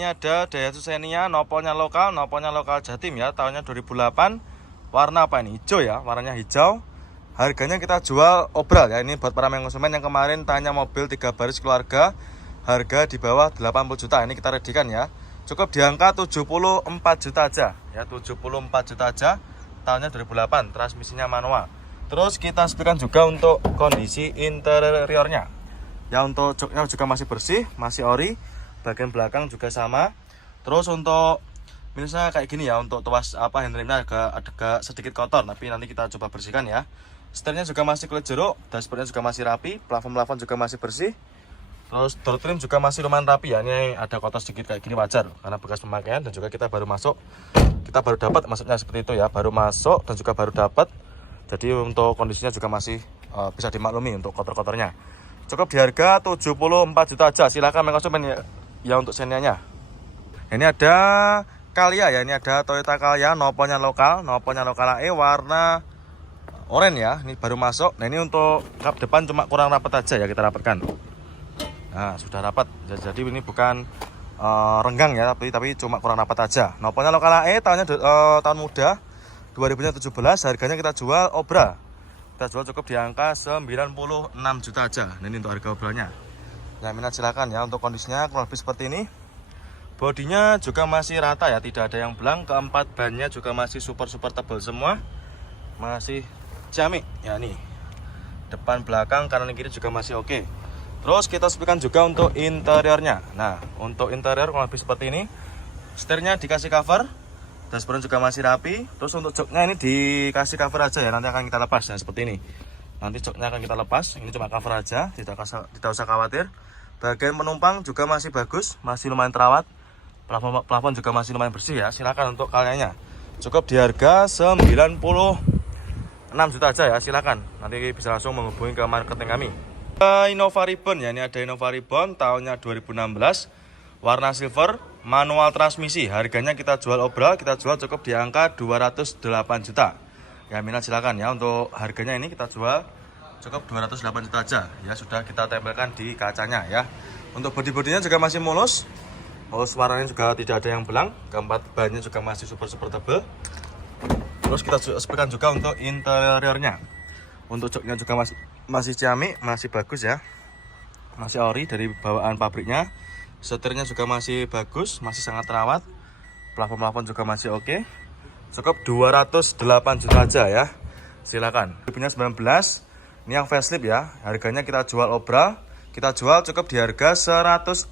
ini ada Daihatsu Xenia, nopolnya lokal Jatim ya, tahunnya 2008. Warna apa ini? Hijau ya, warnanya hijau. Harganya kita jual obral ya. Ini buat para konsumen yang kemarin tanya mobil 3 baris keluarga, harga di bawah 80 juta. Ini kita redikan ya. Cukup di angka 74 juta aja ya, 74 juta aja. Tahunnya 2008, transmisinya manual. Terus kita sepikan juga untuk kondisi interiornya. Ya, untuk joknya juga masih bersih, masih ori. Bagian belakang juga sama. Terus untuk minusnya kayak gini ya, untuk tuas handremnya agak sedikit kotor, tapi nanti kita coba bersihkan ya. Setirnya juga masih kulit jeruk, dashboardnya juga masih rapi, plafon juga masih bersih. Terus door trim juga masih lumayan rapi ya. Ini ada kotor sedikit kayak gini wajar karena bekas pemakaian, dan juga kita baru dapat, maksudnya seperti itu ya, baru masuk dan juga baru dapat. Jadi untuk kondisinya juga masih bisa dimaklumi untuk kotor-kotornya. Cukup di harga 74 juta aja. Silakan konsumen ya untuk Xenia-nya. Ini ada Calya ya, ini ada Toyota Calya, nopolnya lokal AE, warna oranye ya. Ini baru masuk. Nah, ini untuk kap depan cuma kurang rapat aja ya, kita rapatkan. Nah, sudah rapat. Jadi ini bukan renggang ya, tapi cuma kurang rapat aja. Nopolnya lokal AE, tahun muda 2017. Harganya kita jual obra. Kita jual cukup di angka 96 juta aja. Nah, ini untuk harga obralnya. Yang minat silakan ya. Untuk kondisinya kurang lebih seperti ini. Bodinya juga masih rata ya, tidak ada yang belang. Keempat bannya juga masih super tebal semua. Masih ciamik ya, nih. Depan belakang kanan kiri juga masih oke. Terus kita sepikan juga untuk interiornya. Nah, untuk interior kurang lebih seperti ini. Setirnya dikasih cover, dashboard juga masih rapi. Terus untuk joknya ini dikasih cover aja ya, nanti akan kita lepas ya, seperti ini. Nanti joknya akan kita lepas, ini cuma cover aja, tidak usah khawatir. Bagian penumpang juga masih bagus, masih lumayan terawat. Plafon juga masih lumayan bersih ya. Silakan untuk Calyanya. Cukup di harga 96 juta aja ya, silakan. Nanti bisa langsung menghubungi ke marketing kami. Innova Ribbon ya, ini ada Innova Ribbon tahunnya 2016. Warna silver, manual transmisi. Harganya kita jual obral, kita jual cukup di angka 208 juta. Ya, minat silakan ya. Untuk harganya ini kita jual cukup 208 juta aja. Ya, sudah kita tempelkan di kacanya ya. Untuk bodi-bodinya juga masih mulus. Warnanya juga tidak ada yang belang. Keempat bannya juga masih super tebal. Terus kita sepikan juga untuk interiornya. Untuk joknya juga masih ciamik, masih bagus ya. Masih ori dari bawaan pabriknya. Setirnya juga masih bagus, masih sangat terawat. Plafon juga masih oke. Cukup 208 juta aja ya. Silakan. 2019, ini yang facelift ya. Harganya kita jual obral. Kita jual cukup di harga 144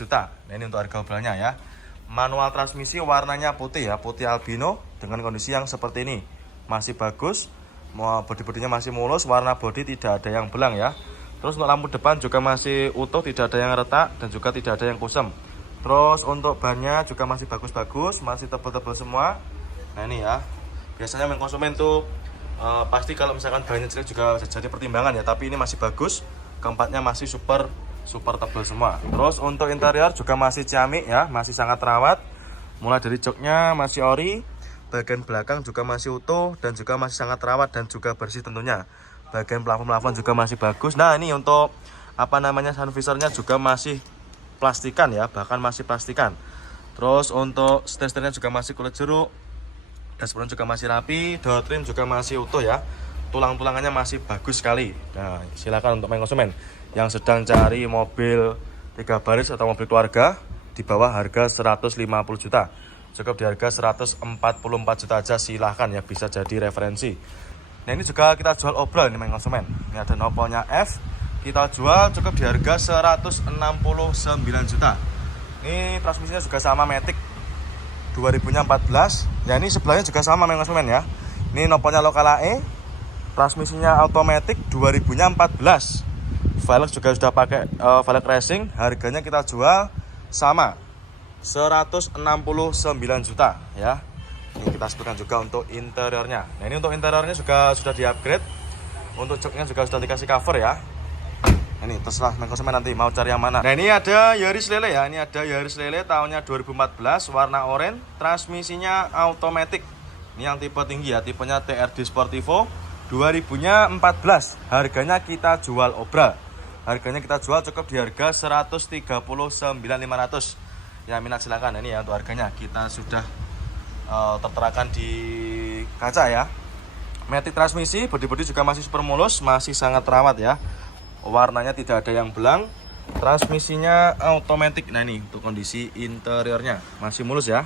juta. Nah, ini untuk harga obralnya ya. Manual transmisi, warnanya putih ya, putih albino dengan kondisi yang seperti ini. Masih bagus. Bodi-bodinya masih mulus, warna bodi tidak ada yang belang ya. Terus untuk lampu depan juga masih utuh, tidak ada yang retak dan juga tidak ada yang kusam. Terus untuk bannya juga masih bagus-bagus, masih tebal-tebal semua. Nah, ini ya. Biasanya konsumen tuh pasti kalau misalkan bannya jelek juga jadi pertimbangan ya, tapi ini masih bagus. Keempatnya masih super tebal semua. Terus untuk interior juga masih ciamik ya, masih sangat terawat. Mulai dari joknya masih ori, bagian belakang juga masih utuh dan juga masih sangat terawat dan juga bersih tentunya. Bagian plafon juga masih bagus. Nah, ini untuk sun visornya juga masih plastikan ya, bahkan masih plastikan. Terus untuk setirnya juga masih kulit jeruk. Dashboard juga masih rapi, door trim juga masih utuh ya. Tulang-tulangannya masih bagus sekali. Nah, silakan untuk konsumen yang sedang cari mobil 3 baris atau mobil keluarga di bawah harga 150 juta. Cukup di harga 144 juta aja, silahkan ya, bisa jadi referensi. Nah, ini juga kita jual obral ini konsumen. Ini ada nopolnya F. Kita jual cukup di harga 169 juta. Ini transmisinya juga sama Matic 2014. Ya, ini sebelahnya juga sama konsumen ya. Ini nopolnya lokal AE. Transmisinya automatic 2014. Velg juga sudah pakai velg racing. Harganya kita jual sama 169 juta ya. Ini kita sebutkan juga untuk interiornya. Nah, ini untuk interiornya juga sudah di-upgrade. Untuk joknya juga sudah dikasih cover ya. Ini terserah konsumen nanti mau cari yang mana. Nah, ini ada Yaris Lele ya. Ini ada Yaris Lele tahunnya 2014, warna oranye, transmisinya automatic. Ini yang tipe tinggi ya, tipenya TRD Sportivo 2014. Harganya kita jual obral. Harganya kita jual cukup di harga 139.500. Ya minat silakan. Ini ya untuk harganya kita sudah terterakan di kaca ya. Matic transmisi, bodi-bodi juga masih super mulus, masih sangat terawat ya. Warnanya tidak ada yang belang. Transmisinya automatic. Nah ini untuk kondisi interiornya masih mulus ya.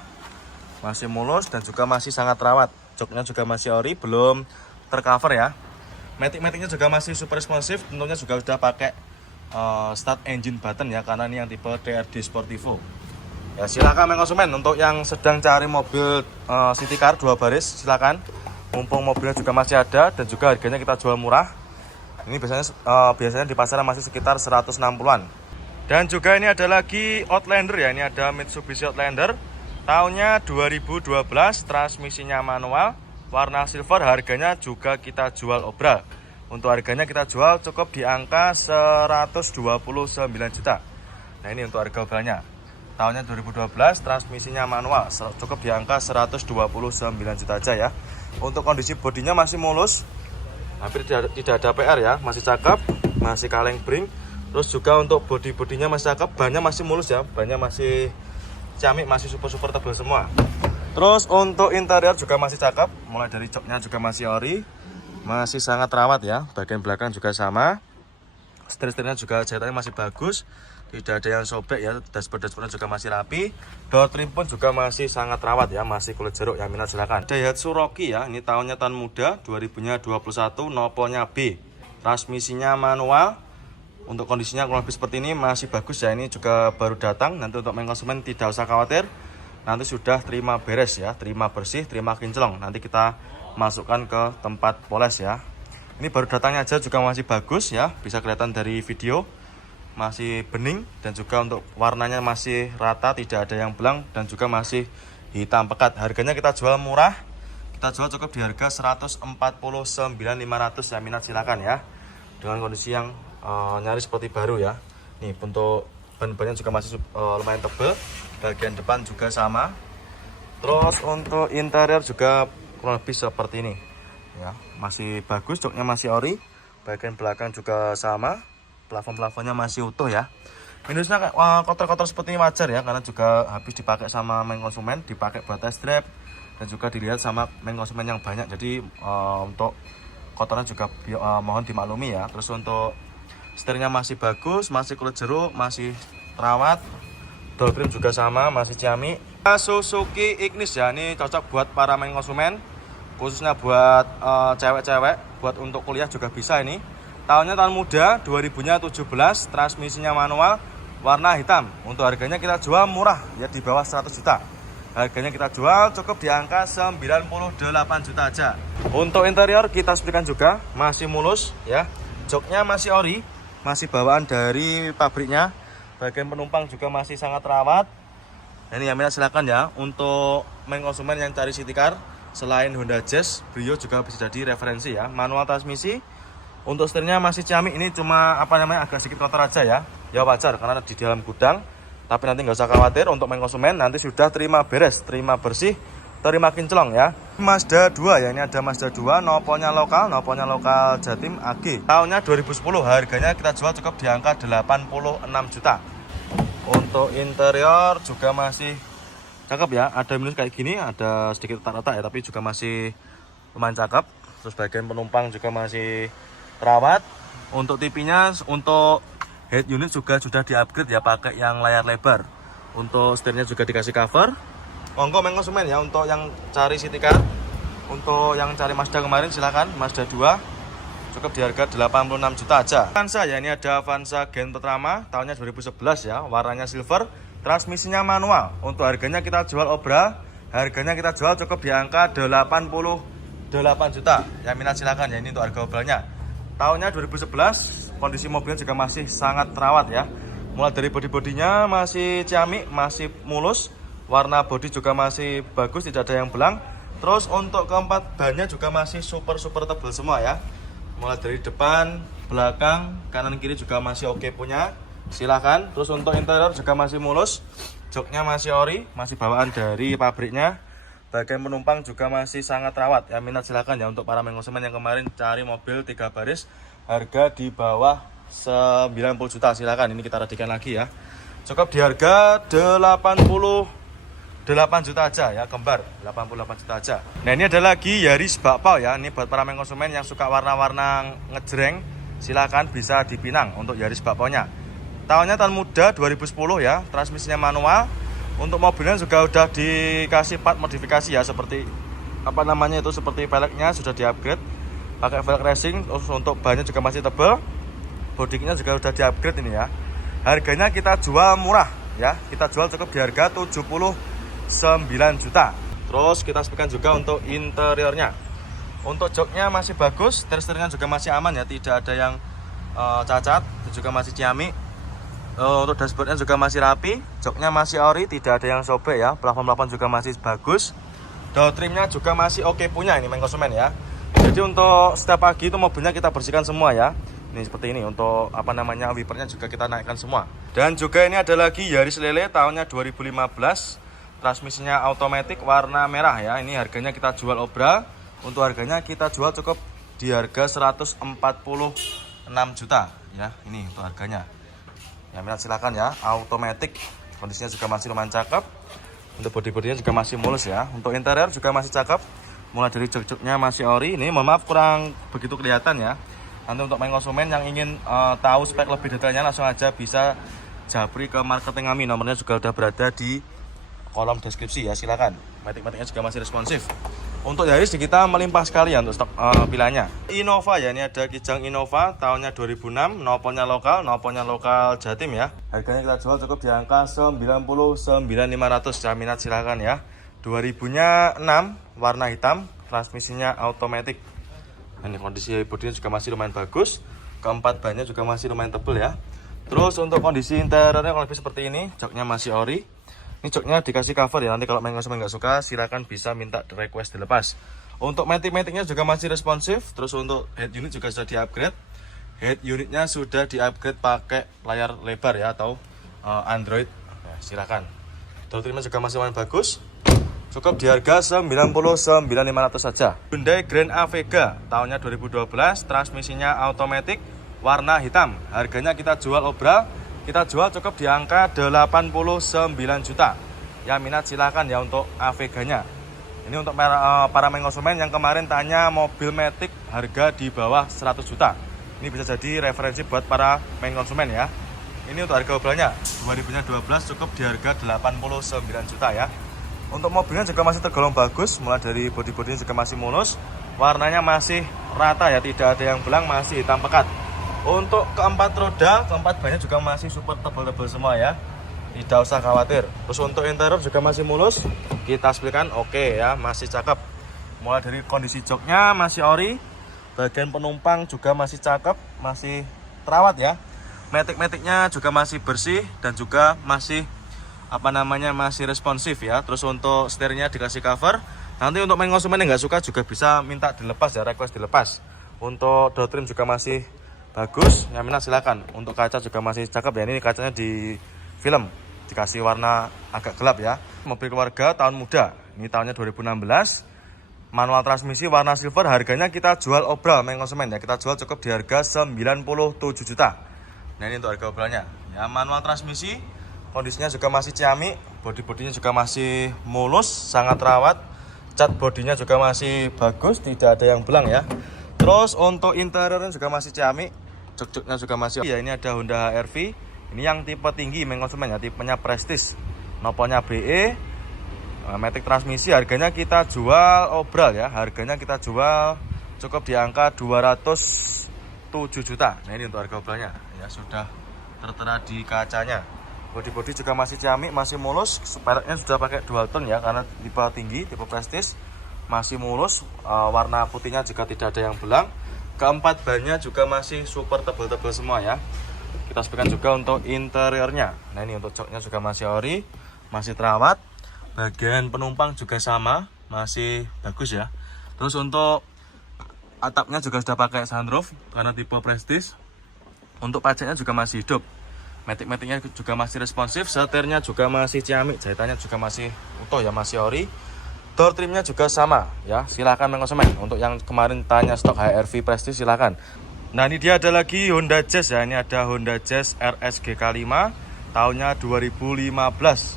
Masih mulus dan juga masih sangat terawat. Joknya juga masih ori, belum tercover ya. Matic-maticnya juga masih super responsif. Tentunya juga sudah pakai start engine button ya, karena ini yang tipe TRD Sportivo. Ya silakan konsumen untuk yang sedang cari mobil city car 2 baris, silakan. Mumpung mobilnya juga masih ada dan juga harganya kita jual murah. Ini biasanya di pasaran masih sekitar 160-an. Dan juga ini ada lagi Outlander ya, ini ada Mitsubishi Outlander. Tahunnya 2012, transmisinya manual, warna silver, harganya juga kita jual obral. Untuk harganya kita jual cukup di angka 129 juta. Nah ini untuk harga obralnya. Tahunnya 2012, transmisinya manual, cukup di angka 129 juta aja ya. Untuk kondisi bodinya masih mulus, hampir tidak ada PR ya, masih cakep, masih kaleng bring. Terus juga untuk bodinya masih cakep, bannya masih mulus ya, bannya masih ciamik, masih super tebal semua. Terus untuk interior juga masih cakep, mulai dari joknya juga masih ori, masih sangat terawat ya. Bagian belakang juga sama, setir-setirnya juga jahitannya masih bagus, tidak ada yang sobek ya. Dashboardnya juga masih rapi, door trim pun juga masih sangat terawat ya, masih kulit jeruk ya, minat silakan. Daihatsu Rocky ya, ini tahunnya tahun muda, 2021, nopolnya B, transmisinya manual. Untuk kondisinya kurang lebih seperti ini, masih bagus ya. Ini juga baru datang, nanti untuk konsumen tidak usah khawatir, nanti sudah terima beres ya, terima bersih, terima kinclong, nanti kita masukkan ke tempat poles ya. Ini baru datangnya aja juga masih bagus ya, bisa kelihatan dari video, masih bening dan juga untuk warnanya masih rata, tidak ada yang belang dan juga masih hitam pekat. Harganya kita jual murah, kita jual cukup di harga 149.500 ya, minat silakan ya. Dengan kondisi yang nyaris seperti baru ya. Nih untuk ban-bannya juga masih lumayan tebal, bagian depan juga sama. Terus untuk interior juga kurang lebih seperti ini ya, masih bagus, joknya masih ori, bagian belakang juga sama, plafon-plafonnya masih utuh ya. Minusnya kotor-kotor seperti ini wajar ya, karena juga habis dipakai sama konsumen, dipakai buat test drive dan juga dilihat sama konsumen yang banyak. Jadi untuk kotornya juga mohon dimaklumi ya. Terus untuk setirnya masih bagus, masih kulit jeruk, masih terawat. Door trim juga sama, masih ciamik. Suzuki Ignis ya, ini cocok buat para konsumen, khususnya buat cewek-cewek, buat untuk kuliah juga bisa ini. Tahunnya tahun muda, 2017, transmisinya manual, warna hitam. Untuk harganya kita jual murah ya, di bawah 100 juta. Harganya kita jual cukup di angka 98 juta aja. Untuk interior kita sebutkan juga masih mulus ya, joknya masih ori, masih bawaan dari pabriknya. Bagian penumpang juga masih sangat terawat. Ini yang minat silakan ya. Untuk konsumen yang cari city car selain Honda Jazz, Brio juga bisa jadi referensi ya. Manual transmisi. Untuk setirnya masih ciamik, ini cuma agak sedikit kotor aja ya. Ya wajar karena di dalam gudang. Tapi nanti nggak usah khawatir, untuk konsumen nanti sudah terima beres, terima bersih, terima kinclong ya. Mazda 2 ya, ini ada Mazda 2, nopolnya lokal Jatim AG. Tahunnya 2010, harganya kita jual cukup di angka 86 juta. Untuk interior juga masih cakep ya, ada minus kayak gini, ada sedikit retak-retak ya, tapi juga masih lumayan cakep. Terus bagian penumpang juga masih terawat. Untuk TV-nya, untuk head unit juga sudah di-upgrade ya, pakai yang layar lebar. Untuk setirnya juga dikasih cover. Monggo konsumen ya, untuk yang cari city car, untuk yang cari Mazda kemarin silakan, Mazda 2 cukup di harga 86 juta aja. Avanza ya, ini ada Avanza Gen Pertama, tahunnya 2011 ya, warnanya silver, transmisinya manual. Untuk harganya kita jual obral, harganya kita jual cukup di angka 88 juta. Ya minat silakan ya, ini untuk harga obralnya. Tahunnya 2011, kondisi mobilnya juga masih sangat terawat ya. Mulai dari bodi-bodinya masih ciamik, masih mulus, warna bodi juga masih bagus, tidak ada yang belang. Terus untuk keempat bannya juga masih super tebal semua ya. Mulai dari depan, belakang, kanan kiri juga masih oke punya. Silahkan. Terus untuk interior juga masih mulus, joknya masih ori, masih bawaan dari pabriknya. Bagian penumpang juga masih sangat terawat ya, minat silakan ya. Untuk para konsumen yang kemarin cari mobil 3 baris, harga di bawah 90 juta, silakan. Ini kita rapikan lagi ya. cukup di harga 88 juta aja ya, kembar 88 juta aja. Nah ini ada lagi Yaris bakpao ya, ini buat para konsumen yang suka warna-warna ngejreng, silakan bisa dipinang untuk Yaris bakpao-nya. Tahunnya tahun muda 2010 ya, transmisinya manual. Untuk mobilnya juga udah dikasih part modifikasi ya, seperti apa namanya itu, seperti velgnya sudah di-upgrade pakai velg racing. Terus untuk bannya juga masih tebal, bodinya juga udah di-upgrade ini ya. Harganya kita jual murah ya, kita jual cukup di harga 79 juta. Terus kita spekan juga untuk interiornya. Untuk joknya masih bagus, setir-setirnya juga masih aman ya, tidak ada yang cacat, juga masih ciamik. Untuk dashboardnya juga masih rapi, joknya masih ori, tidak ada yang sobek ya, plafon-plafon juga masih bagus. Door trimnya juga masih oke punya ini konsumen ya. Jadi untuk setiap pagi itu mobilnya kita bersihkan semua ya. Ini seperti ini, untuk apa namanya wipernya juga kita naikkan semua. Dan juga ini ada lagi Yaris Lele tahunnya 2015, transmisinya automatic warna merah ya. Ini harganya kita jual obral. Untuk harganya kita jual cukup di harga 146 juta ya. Ini untuk harganya. Ya minat silakan ya, automatic, kondisinya juga masih lumayan cakep. Untuk bodi-bodinya juga masih mulus ya. Untuk interior juga masih cakep, mulai dari jok-joknya masih ori. Ini mohon maaf kurang begitu kelihatan ya. Nanti untuk konsumen yang ingin tahu spek lebih detailnya, langsung aja bisa japri ke marketing kami. Nomornya juga udah berada di kolom deskripsi ya, silakan. Matic-maticnya juga masih responsif. Untuk Yaris kita melimpah sekali ya untuk stok pilihannya. Innova ya, ini ada Kijang Innova tahunnya 2006, noponnya lokal Jatim ya. Harganya kita jual cukup di angka 99.500 ya, minat silakan ya. 2000-nya 6, warna hitam, transmisinya automatic. Ini kondisi bodinya juga masih lumayan bagus. Keempat bannya juga masih lumayan tebal ya. Terus untuk kondisi interiornya kalau lebih seperti ini, joknya masih ori. Ini joknya dikasih cover ya, nanti kalau konsumen nggak suka silakan bisa minta request dilepas. Untuk matic-maticnya juga masih responsif. Terus untuk head unit juga sudah di-upgrade. Head unitnya sudah di-upgrade pakai layar lebar ya, atau Android. Nah, silakan. Door trimnya juga masih lumayan bagus. Cukup di harga 99.500 saja. Hyundai Grand Avega tahunnya 2012, transmisinya automatic, warna hitam. Harganya kita jual obral. Kita jual cukup di angka 89 juta. Ya minat silakan ya untuk Avega-nya. Ini untuk para konsumen yang kemarin tanya mobil Matic harga di bawah 100 juta. Ini bisa jadi referensi buat para konsumen ya. Ini untuk harga obralnya 2012 cukup di harga 89 juta ya. Untuk mobilnya juga masih tergolong bagus, mulai dari bodi-bodinya juga masih mulus. Warnanya masih rata ya, tidak ada yang belang, masih hitam pekat. Untuk keempat roda, keempat bannya juga masih super tebal-tebal semua ya, tidak usah khawatir. Terus untuk interior juga masih mulus, kita spilkan oke ya, masih cakep. Mulai dari kondisi joknya masih ori, bagian penumpang juga masih cakep, masih terawat ya. Matic-maticnya juga masih bersih dan juga masih masih responsif ya. Terus untuk setirnya dikasih cover. Nanti untuk konsumen yang nggak suka juga bisa minta dilepas ya, request dilepas. Untuk door trim juga masih bagus, yang minat silakan. Untuk kaca juga masih cakep ya, ini kacanya di film, dikasih warna agak gelap ya. Mobil keluarga tahun muda, ini tahunnya 2016, manual transmisi warna silver. Harganya kita jual obral konsumen ya, kita jual cukup di harga 97 juta. Nah ini untuk harga obralnya ya, manual transmisi, kondisinya juga masih ciamik, bodi-bodinya juga masih mulus, sangat rawat. Cat bodinya juga masih bagus, tidak ada yang belang ya. Terus untuk interiornya juga masih ciamik, jok-joknya juga masih ya. Ini ada Honda HR-V, ini yang tipe tinggi konsumen ya, tipenya Prestige, noponnya BE, matic transmisi. Harganya kita jual obral ya, harganya kita jual cukup di angka 207 juta. Nah ini untuk harga obralnya ya, sudah tertera di kacanya. Bodi-bodi juga masih ciamik, masih mulus. Peleknya sudah pakai dual tone ya, karena tipe tinggi, tipe Prestige, masih mulus. Warna putihnya juga tidak ada yang belang. Keempat bannya juga masih super tebal-tebal semua ya. Kita sebutkan juga untuk interiornya. Nah ini untuk joknya juga masih ori, masih terawat. Bagian penumpang juga sama, masih bagus ya. Terus untuk atapnya juga sudah pakai sunroof karena tipe Prestige. Untuk pajaknya juga masih hidup. Matic-maticnya juga masih responsif, setirnya juga masih ciamik, jahitannya juga masih utuh ya, masih ori. Door trimnya juga sama ya, silakan konsumen. Untuk yang kemarin tanya stok HR-V Prestige silakan. Nah ini dia ada lagi Honda Jazz ya, ini ada Honda Jazz RS GK5 tahunnya 2015,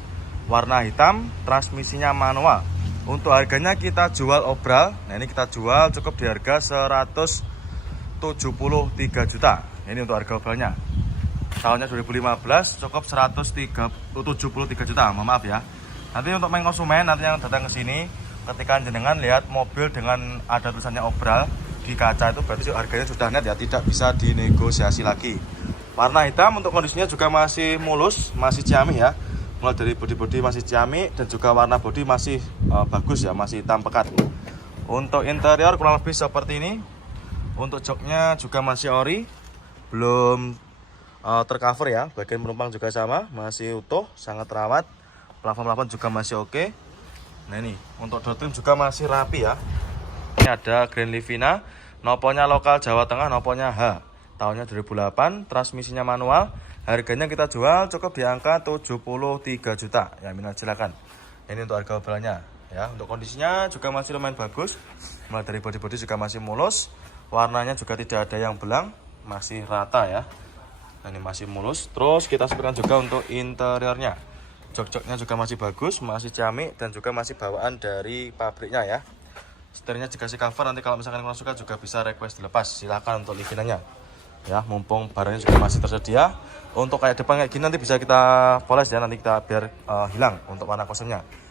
warna hitam, transmisinya manual. Untuk harganya kita jual obral. Nah, ini kita jual cukup di harga 173 juta. Ini untuk harga obralnya. Tahunnya 2015 cukup 173 juta. Maaf ya. Nanti untuk main konsumen nanti yang datang ke sini, ketika jenengan lihat mobil dengan ada tulisannya obral di kaca, itu berarti harganya sudah net ya, tidak bisa dinegosiasi lagi. Warna hitam, untuk kondisinya juga masih mulus, masih ciamik ya. Mulai dari bodi-bodi masih ciamik dan juga warna bodi masih bagus ya, masih hitam pekat. Untuk interior kurang lebih seperti ini. Untuk joknya juga masih ori, belum tercover ya. Bagian penumpang juga sama, masih utuh, sangat terawat. Plafon-plafon juga masih oke. Nah ini, untuk door trim juga masih rapi ya. Ini ada Grand Livina, noponya lokal Jawa Tengah, noponya H. Tahunnya 2008, transmisinya manual. Harganya kita jual cukup di angka 73 juta. Ya, minat silakan. Ini untuk harga obralnya ya. Untuk kondisinya juga masih lumayan bagus. Mulai dari bodi-bodi juga masih mulus. Warnanya juga tidak ada yang belang, masih rata ya. Nah, ini masih mulus. Terus kita sebutkan juga untuk interiornya. Jok-joknya juga masih bagus, masih ciamik dan juga masih bawaan dari pabriknya ya. Setirnya dikasih cover, nanti kalau misalkan kurang suka juga bisa request dilepas. Silahkan untuk livinannya ya, mumpung barangnya juga masih tersedia. Untuk kayak depan kayak gini nanti bisa kita poles ya, nanti kita biar hilang untuk warna kosongnya.